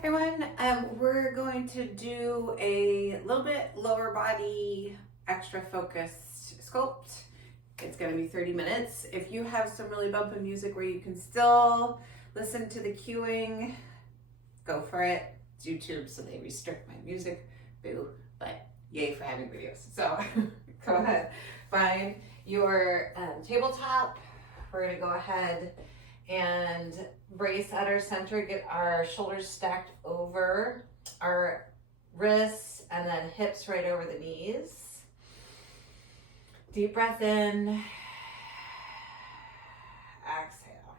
Everyone, we're going to do a little bit lower body, extra focused sculpt. It's going to be 30 minutes. If you have some really bumpy music where you can still listen to the cueing, go for it. It's YouTube, so they restrict my music. Boo. But yay for having videos. So go ahead. Find your tabletop. We're going to go ahead and brace at our center, get our shoulders stacked over our wrists and then hips right over the knees. Deep breath in, exhale.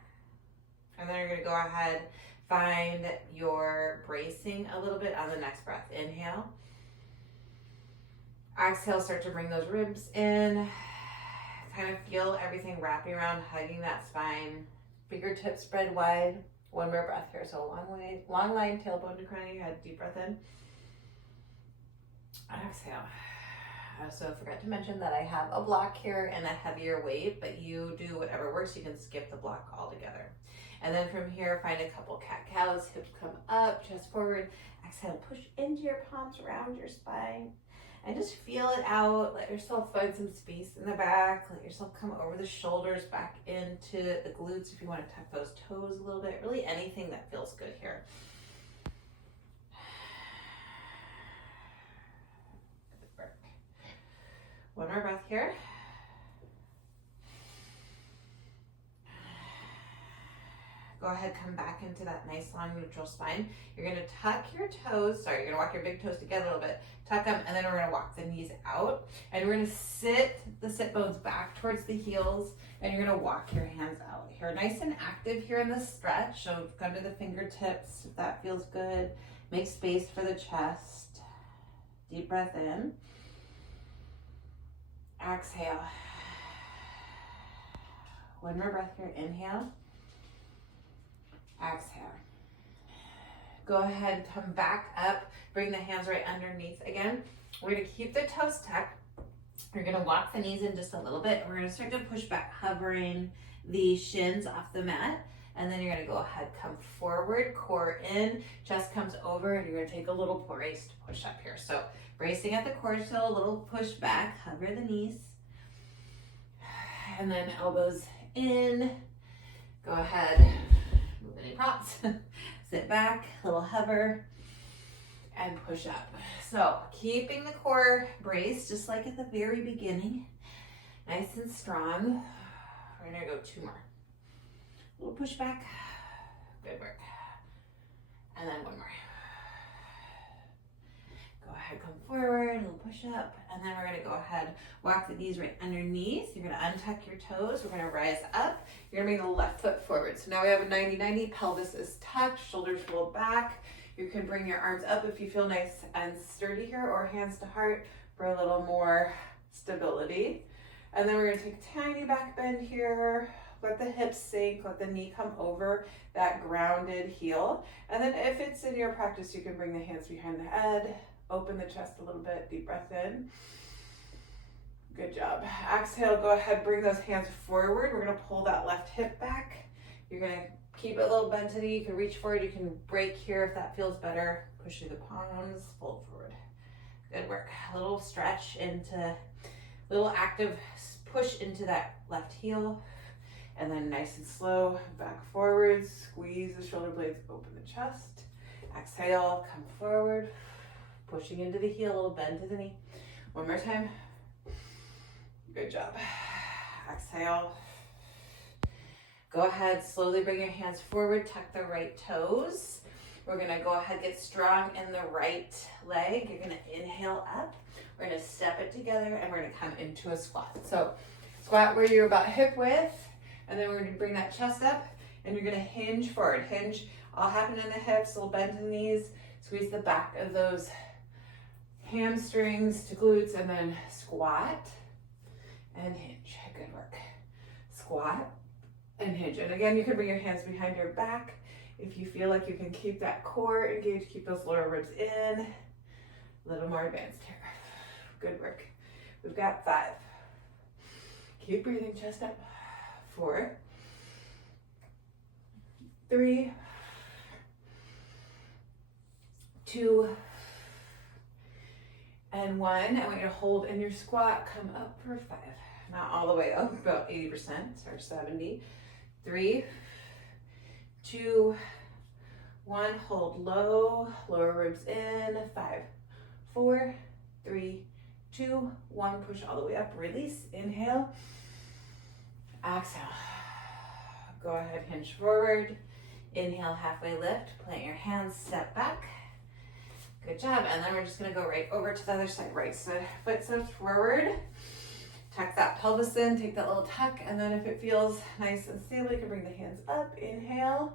And then you're going to go ahead, find your bracing a little bit on the next breath. Inhale. Exhale, start to bring those ribs in. Kind of feel everything wrapping around, hugging that spine. Fingertips spread wide. One more breath here. So long line, tailbone to crown of your head. Deep breath in. Exhale. I also forgot to mention that I have a block here and a heavier weight, but you do whatever works. You can skip the block altogether. And then from here, find a couple cat-cows. Hips come up, chest forward. Exhale, push into your palms around your spine. And just feel it out. Let yourself find some space in the back. Let yourself come over the shoulders, back into the glutes if you want to tuck those toes a little bit. Really anything that feels good here. Good work. One more breath here. Go ahead, come back into that nice long neutral spine. You're gonna tuck your toes, you're gonna walk your big toes together a little bit, tuck them, and then we're gonna walk the knees out. And we're gonna sit the sit bones back towards the heels, and you're gonna walk your hands out here. Nice and active here in the stretch, so come to the fingertips if that feels good. Make space for the chest. Deep breath in. Exhale. One more breath here, inhale. Exhale. Go ahead, come back up, bring the hands right underneath again. We're gonna keep the toes tucked. You're gonna walk the knees in just a little bit. We're gonna start to push back, hovering the shins off the mat. And then you're gonna go ahead, come forward, core in, chest comes over, and you're gonna take a little braced push up here. So bracing at the core, so a little push back, hover the knees. And then elbows in. Go ahead. Move any props, sit back, little hover, and push up. So keeping the core braced, just like at the very beginning, nice and strong. We're gonna go two more. Little push back, good work. And then one more. Go ahead, come forward, a little push up, and then we're gonna go ahead, walk the knees right underneath. You're gonna untuck your toes. We're gonna rise up. You're gonna bring the left foot forward. So now we have a 90-90, pelvis is tucked, shoulders roll back. You can bring your arms up if you feel nice and sturdy here, or hands to heart for a little more stability. And then we're gonna take a tiny back bend here. Let the hips sink, let the knee come over that grounded heel. And then if it's in your practice, you can bring the hands behind the head. Open the chest a little bit, deep breath in. Good job. Exhale, go ahead, bring those hands forward. We're gonna pull that left hip back. You're gonna keep it a little bent to the knee. You can reach forward, you can break here if that feels better. Push through the palms, fold forward. Good work. A little stretch into, little active push into that left heel. And then nice and slow, back forward, squeeze the shoulder blades, open the chest. Exhale, come forward. Pushing into the heel, a little bend to the knee. One more time. Good job. Exhale. Go ahead, slowly bring your hands forward, tuck the right toes. We're gonna go ahead, get strong in the right leg. You're gonna inhale up. We're gonna step it together and we're gonna come into a squat. So squat where you're about hip width, and then we're gonna bring that chest up and you're gonna hinge forward. Hinge, all happen in the hips, a little bend to the knees. Squeeze the back of those hamstrings to glutes, and then squat and hinge. Good work. Squat and hinge. And again, you can bring your hands behind your back if you feel like you can keep that core engaged, keep those lower ribs in. A little more advanced here. Good work. We've got 5. Keep breathing, chest up. 4, 3, 2, and 1. I want you to hold in your squat, come up for 5. Not all the way up, about 80%, or 70. 3, 2, 1, hold low, lower ribs in, 5, 4, 3, 2, 1, push all the way up, release, inhale, exhale. Go ahead, hinge forward, inhale, halfway lift, plant your hands, step back. Good job, and then we're just gonna go right over to the other side, right foot steps forward, tuck that pelvis in, take that little tuck, and then if it feels nice and stable, you can bring the hands up, inhale,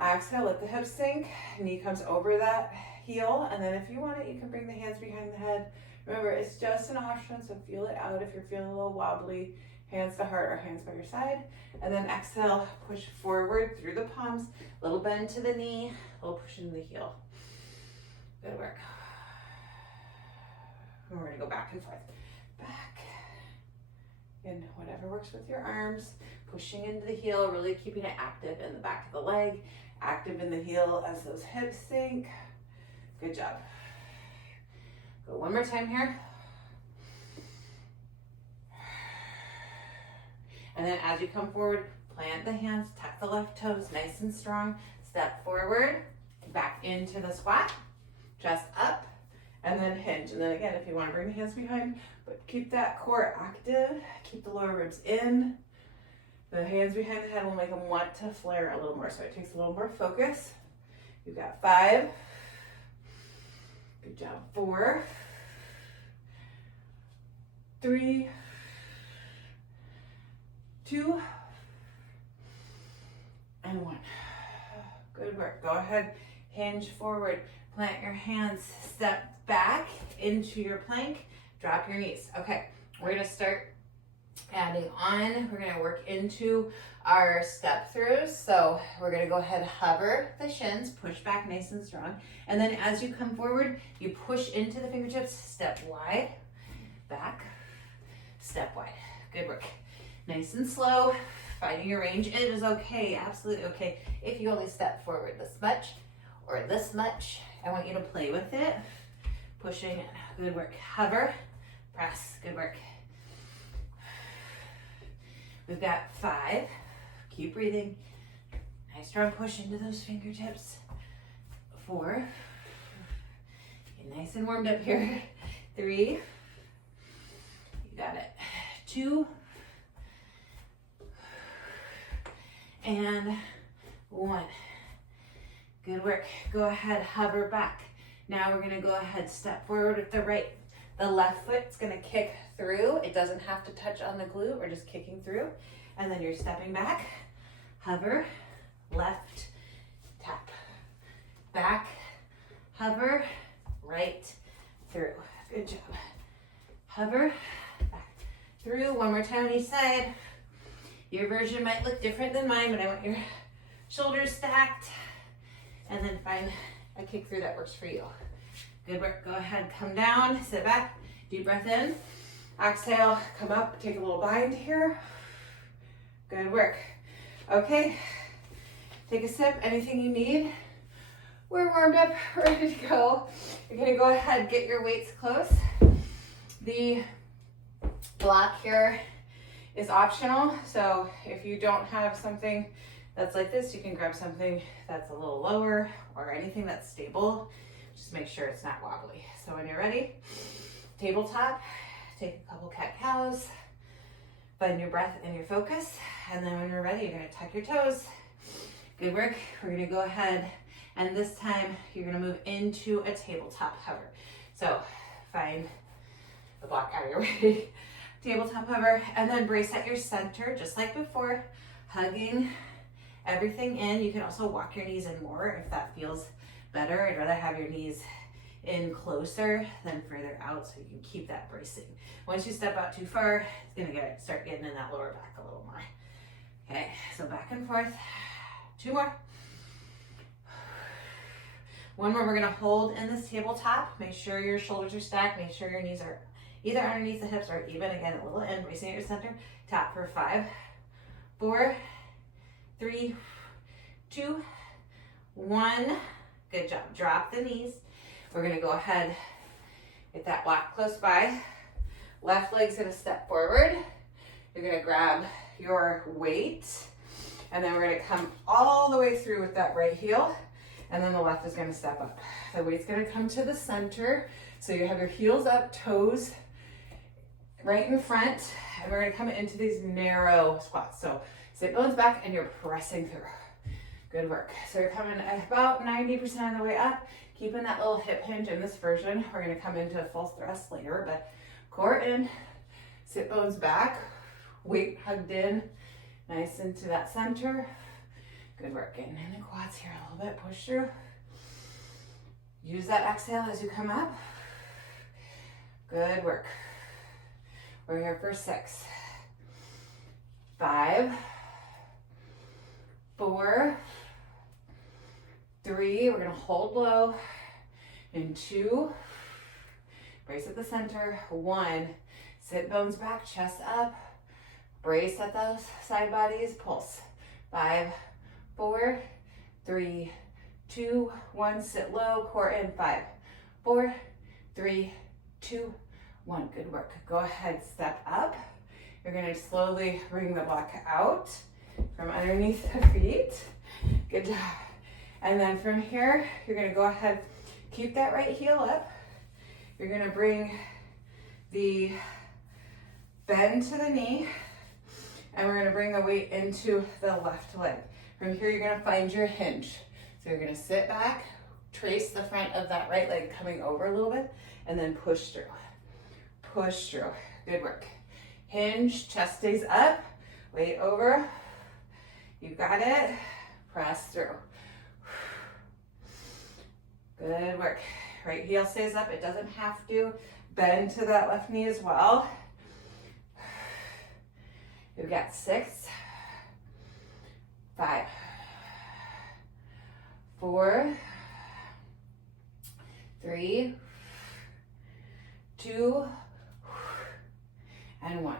exhale, let the hips sink, knee comes over that heel, and then if you want it, you can bring the hands behind the head. Remember, it's just an option, so feel it out if you're feeling a little wobbly, hands to heart or hands by your side, and then exhale, push forward through the palms, little bend to the knee, little push into the heel. Good work. And we're gonna go back and forth. Back, and whatever works with your arms, pushing into the heel, really keeping it active in the back of the leg, active in the heel as those hips sink. Good job. Go one more time here. And then as you come forward, plant the hands, tuck the left toes, nice and strong. Step forward, back into the squat, chest up, and then hinge. And then again, if you want to bring the hands behind, but keep that core active, keep the lower ribs in. The hands behind the head will make them want to flare a little more, so it takes a little more focus. You've got 5. Good job. 4, 3, 2, and 1. Good work. Go ahead, hinge forward, plant your hands, step back into your plank, drop your knees. Okay, we're gonna start adding on. We're gonna work into our step throughs. So we're gonna go ahead, hover the shins, push back nice and strong. And then as you come forward, you push into the fingertips, step wide, back, step wide. Good work. Nice and slow, finding your range. It is okay, absolutely okay. If you only step forward this much or this much, I want you to play with it. Pushing in, good work. Hover, press, good work. We've got 5, keep breathing. Nice strong push into those fingertips. 4, get nice and warmed up here. 3, you got it. 2, and 1. Good work. Go ahead, hover back. Now we're gonna go ahead, step forward with the right. The left foot's gonna kick through. It doesn't have to touch on the glute, we're just kicking through. And then you're stepping back, hover, left, tap. Back, hover, right, through. Good job. Hover, back, through. One more time on each side. Your version might look different than mine, but I want your shoulders stacked. And then find a kick through that works for you. Good work. Go ahead, come down, sit back, deep breath in. Exhale, come up, take a little bind here. Good work. Okay, take a sip, anything you need. We're warmed up, ready to go. You're gonna go ahead, get your weights close. The block here is optional, so if you don't have something that's like this, you can grab something that's a little lower or anything that's stable. Just make sure it's not wobbly. So when you're ready, tabletop, take a couple cat-cows, find your breath and your focus, and then when you're ready, you're gonna tuck your toes. Good work. We're gonna go ahead, and this time you're gonna move into a tabletop hover. So find the block out of your way. Tabletop hover, and then brace at your center, just like before, hugging everything in. You can also walk your knees in more if that feels better. I'd rather have your knees in closer than further out so you can keep that bracing. Once you step out too far, it's gonna start getting in that lower back a little more. Okay, so back and forth. 2 more. 1 more, we're gonna hold in this tabletop. Make sure your shoulders are stacked. Make sure your knees are either underneath the hips or even, again, a little in, bracing at your center. Tap for 5, 4, 3, 2, 1. Good job. Drop the knees. We're gonna go ahead, get that block close by. Left leg's gonna step forward. You're gonna grab your weight, and then we're gonna come all the way through with that right heel, and then the left is gonna step up. The weight's gonna come to the center, so you have your heels up, toes right in front, and we're gonna come into these narrow squats. So sit bones back, and you're pressing through. Good work. So you're coming about 90% of the way up, keeping that little hip hinge in this version. We're gonna come into full thrust later, but core in, sit bones back, weight hugged in, nice into that center. Good work. Getting in the quads here a little bit, push through. Use that exhale as you come up. Good work. We're here for 6, 5, 4, 3, we're gonna hold low, and 2, brace at the center, 1, sit bones back, chest up, brace at those side bodies, pulse, 5, 4, 3, 2, 1, sit low, core in, 5, 4, 3, 2, 1, good work. Go ahead, step up. You're gonna slowly bring the block out from underneath the feet. Good job. And then from here, you're gonna go ahead, keep that right heel up. You're gonna bring the bend to the knee, and we're gonna bring the weight into the left leg. From here, you're gonna find your hinge. So you're gonna sit back, trace the front of that right leg coming over a little bit, and then push through. Push through. Good work. Hinge, chest stays up, weight over. You got it. Press through. Good work. Right heel stays up. It doesn't have to. Bend to that left knee as well. You've got 6, 5, 4, 3, 2, and 1.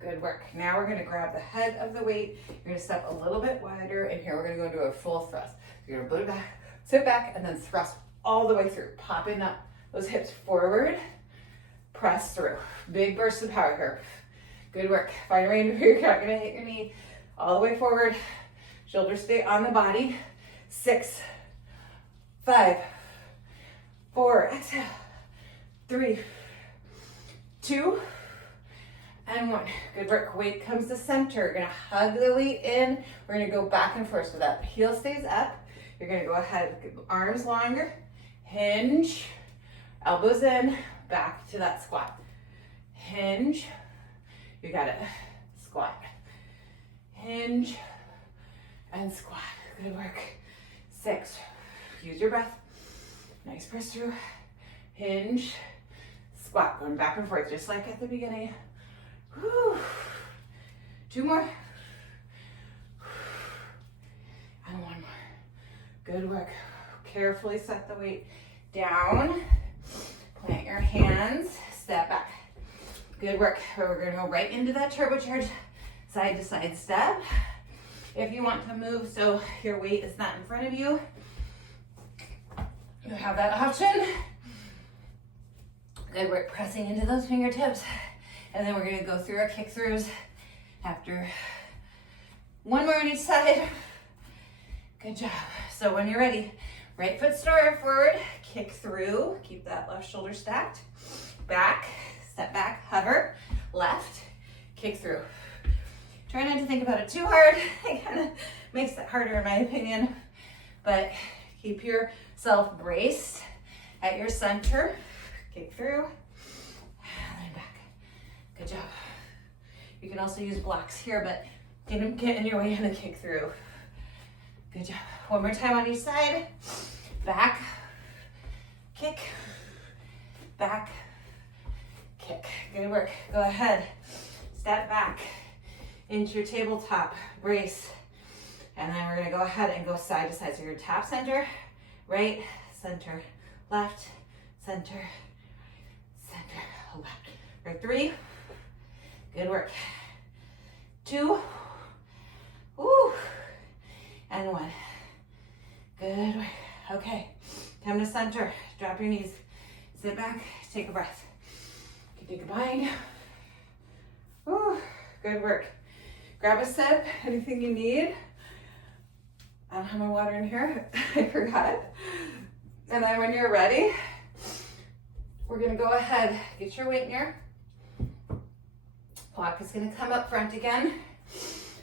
Good work. Now we're gonna grab the head of the weight. You're gonna step a little bit wider, and here we're gonna go into a full thrust. You're gonna put it back, sit back, and then thrust all the way through. Popping up those hips forward, press through. Big burst of power here. Good work. Find a range where you're not gonna hit your knee. All the way forward. Shoulders stay on the body. 6, 5, 4, exhale. 3, 2, and 1. Good work. Weight comes to center. You're gonna hug the weight in. We're gonna go back and forth so that heel stays up. You're gonna go ahead, arms longer, hinge, elbows in, back to that squat. Hinge, you got it. Squat, hinge, and squat. Good work. 6, use your breath. Nice press through. Hinge, squat, going back and forth just like at the beginning. Whew. 2 more. And 1 more. Good work. Carefully set the weight down. Plant your hands. Step back. Good work. We're going to go right into that turbocharged side to side step. If you want to move so your weight is not in front of you, you have that option. Good work. Pressing into those fingertips. And then we're going to go through our kick throughs after 1 more on each side. Good job. So when you're ready, right foot forward, kick through, keep that left shoulder stacked, back, step back, hover, left, kick through. Try not to think about it too hard. It kind of makes it harder in my opinion, but keep yourself braced at your center, kick through, and then back. Good job. You can also use blocks here, but get in your way and kick through. Good job. 1 more time on each side. Back, kick, back, kick. Good work. Go ahead. Step back into your tabletop, brace. And then we're gonna go ahead and go side to side. So your tap center, right, center, left, center, center, left. For 3, good work. 2, woo, and 1. Good work. Okay, Come to center, drop your knees, sit back, take a breath. You can take a bind. Woo, good work. Grab a sip, anything you need. I don't have my water in here, I forgot. And then when you're ready, we're gonna go ahead, get your weight near. Block is gonna come up front again.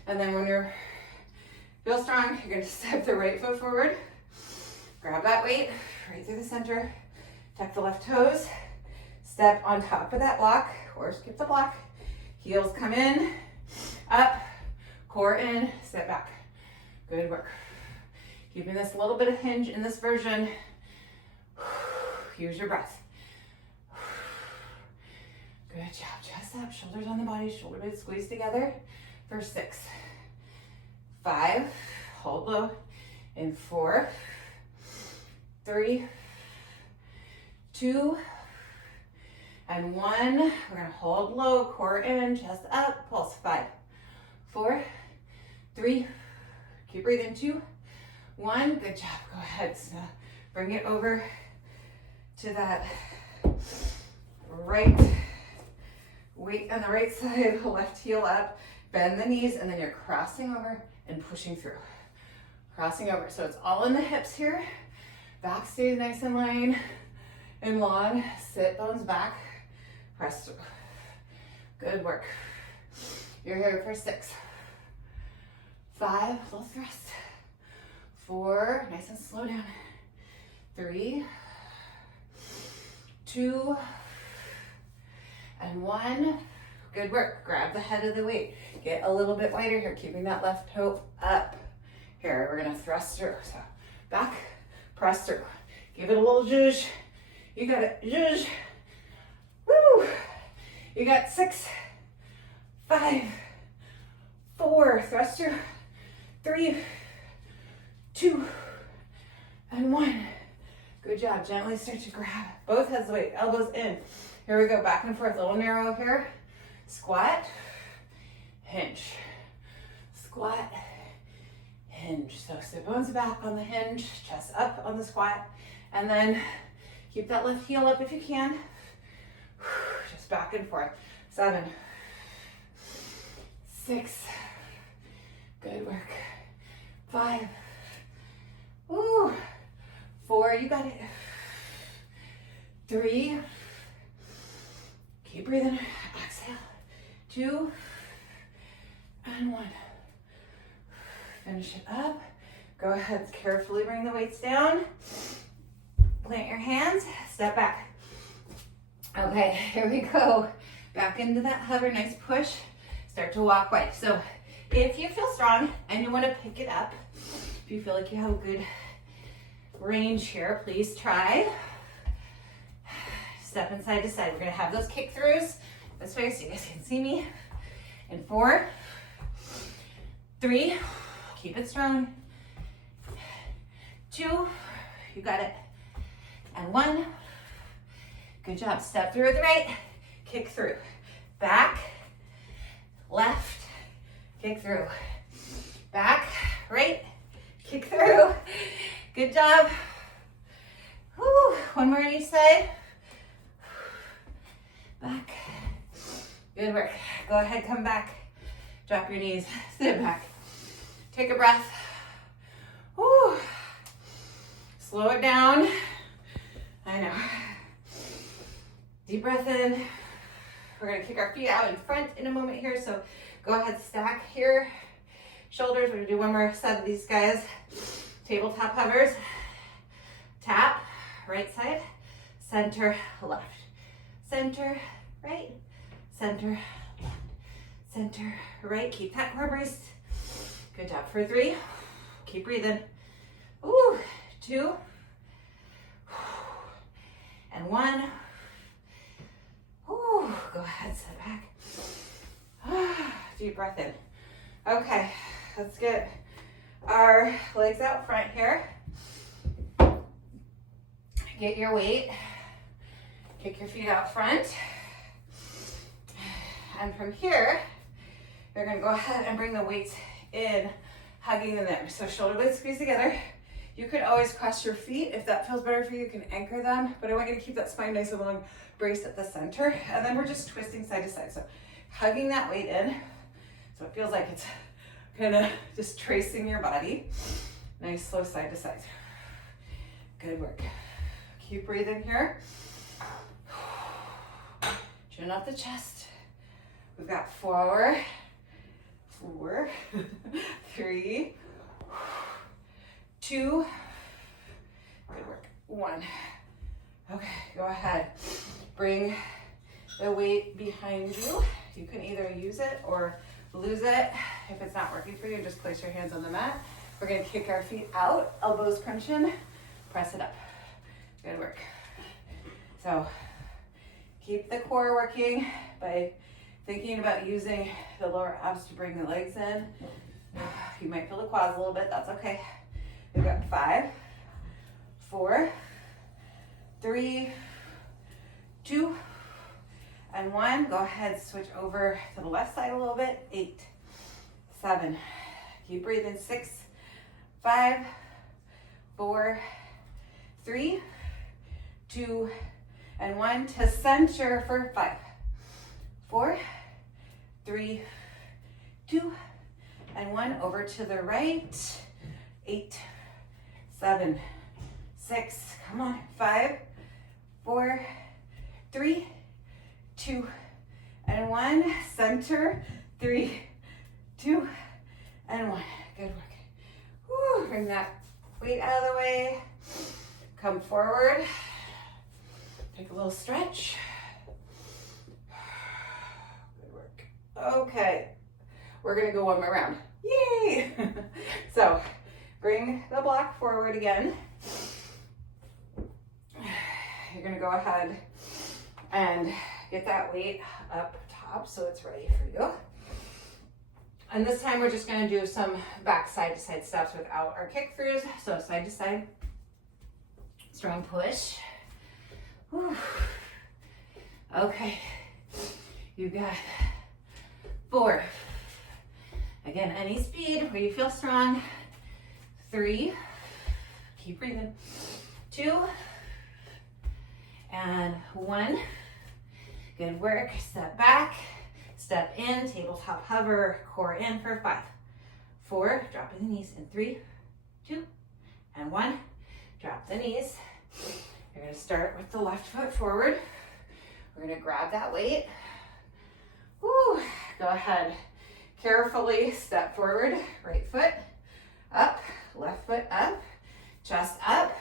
And then when you're feel strong, you're gonna step the right foot forward. Grab that weight right through the center. Tuck the left toes. Step on top of that block or skip the block. Heels come in, up, core in, step back. Good work. Keeping this little bit of hinge in this version. Use your breath. Good job. Chest up, shoulders on the body, shoulder blades squeeze together for 6, 5, hold low, in 4, 3, 2, and 1. We're gonna hold low, core in, chest up, pulse. 5, 4, 3, keep breathing. 2, 1. Good job. Go ahead. So bring it over to that right weight on the right side, left heel up, bend the knees, and then you're crossing over and pushing through. Crossing over. So it's all in the hips here. Back stays nice and line and long. Sit bones back. Press through. Good work. You're here for 6, 5, little thrust. 4, nice and slow down. 3, 2, and 1. Good work. Grab the head of the weight. Get a little bit wider here, keeping that left toe up. Here, we're gonna thrust through. So back, press through. Give it a little zhuzh. You got it, zhuzh. Woo! You got 6, 5, 4, thrust through. 3, 2, and 1. Good job. Gently start to grab both heads of weight, elbows in. Here we go, back and forth, a little narrow here. Squat, hinge. Squat, hinge. So sit bones back on the hinge, chest up on the squat, and then keep that left heel up if you can. Just back and forth. 7, 6, good work. 5, woo, 4, you got it. 3, keep breathing, exhale. 2, and 1. Finish it up. Go ahead, carefully bring the weights down. Plant your hands, step back. Okay, here we go. Back into that hover, nice push. Start to walk wide. So if you feel strong and you want to pick it up, if you feel like you have a good range here, please try. Step side to side. We're gonna have those kick throughs this way so you guys can see me. In 4, 3, keep it strong. 2, you got it. And 1, good job. Step through with the right, kick through. Back, left, kick through. Back, right, kick through. Good job. Woo. One more on each side. Back. Good work. Go ahead, come back. Drop your knees, sit back. Take a breath. Woo. Slow it down. I know. Deep breath in. We're gonna kick our feet out in front in a moment here, so go ahead, stack here. Shoulders, we're gonna do one more set of these guys. Tabletop hovers. Tap, right side, center, left. Center, right, center, left. Center, right, keep that core braced. Good job for 3. Keep breathing. Ooh, 2. And 1. Ooh, go ahead, sit back. Deep breath in. Okay, let's get our legs out front here. Get your weight. Kick your feet out front. And from here, you're gonna go ahead and bring the weights in, hugging them there. So shoulder blades squeeze together. You could always cross your feet. If that feels better for you, you can anchor them, but I want you to keep that spine nice and long, braced at the center, and then we're just twisting side to side. So hugging that weight in, so it feels like it's kind of just tracing your body. Nice, slow side to side. Good work. Keep breathing here. Chin up the chest. We've got 4, 3, 2, good work, 1. Okay, go ahead. Bring the weight behind you. You can either use it or lose it. If it's not working for you, just place your hands on the mat. We're gonna kick our feet out, elbows crunch in, press it up. Good work. So keep the core working by thinking about using the lower abs to bring the legs in. You might feel the quads a little bit, that's okay. We've got 5, 4, 3, 2, and 1. Go ahead, switch over to the left side a little bit. 8, 7, keep breathing. 6, 5, 4, 3, 2, and 1. To center for 5, 4, 3, 2, and 1. Over to the right. 8, 7, 6, come on. 5, 4, 3, 2, and 1. Center. 3, 2, and 1. Good work. Woo. Bring that weight out of the way. Come forward. Take a little stretch. Good work. Okay. We're gonna go one more round. Yay! So bring the block forward again. You're gonna go ahead and get that weight up top so it's ready for you. And this time we're just gonna do some back side to side steps without our kick throughs. So side to side, strong push. Whew. Okay, you got 4. Again, any speed where you feel strong. 3, keep breathing. 2, and 1. Good work. Step back, step in, tabletop hover, core in for 5, 4, dropping the knees in 3, 2, and 1. Drop the knees. You're gonna start with the left foot forward. We're gonna grab that weight. Woo. Go ahead. Carefully step forward, right foot up, left foot up, chest up,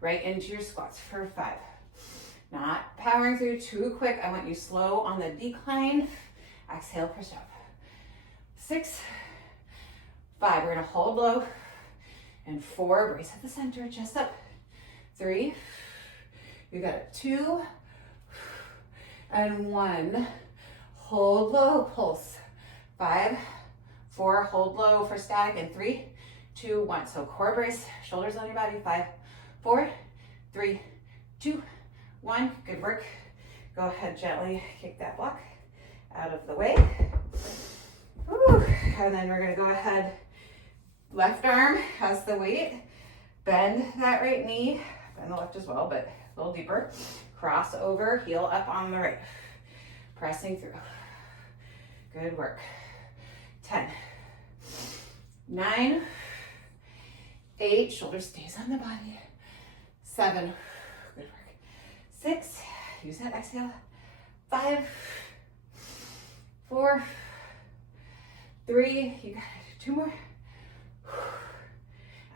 right into your squats for 5. Not powering through too quick. I want you slow on the decline. Exhale, push up. 6, 5, we're gonna hold low. And 4, brace at the center, chest up. 3, you got it. 2, and 1. Hold low, pulse. 5, 4, hold low for static, and 3, 2, 1. So core brace, shoulders on your body. 5, 4, 3, 2, 1. Good work. Go ahead, gently kick that block out of the way. Whew. And then we're gonna go ahead, left arm has the weight. Bend that right knee, bend the left as well, but a little deeper. Cross over, heel up on the right. Pressing through. Good work. 10, 9, 8, shoulder stays on the body. 7, good work. 6, use that exhale. 5, 4, 3, you got it. 2 more.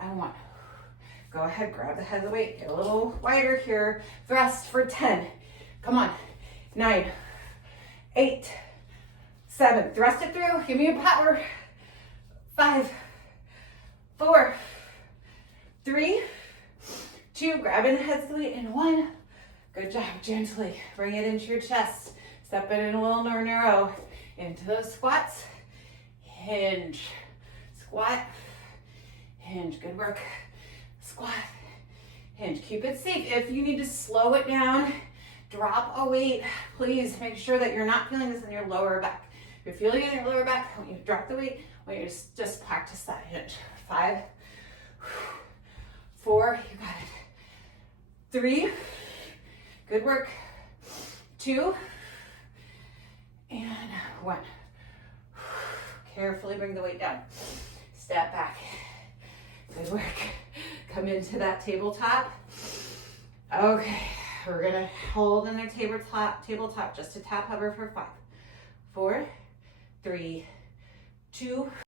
And 1. Go ahead, grab the head of the weight. Get a little wider here. Thrust for 10. Come on. 9, 8, 7, thrust it through. Give me a power. 5, 4, 3, 2, grabbing the head of the weight, and 1. Good job. Gently bring it into your chest. Step it in a little more narrow into those squats. Hinge, squat, hinge. Good work. Squat, hinge. Keep it safe. If you need to slow it down, drop a weight. Please make sure that you're not feeling this in your lower back. If you're feeling it in your lower back, I want you to drop the weight. I want you to just practice that hinge. 5, 4, you got it. 3, good work. 2, and 1. Carefully bring the weight down. Step back. Good work. Come into that tabletop. Okay, we're gonna hold in a tabletop just to tap hover for 5, 4, 3, 2,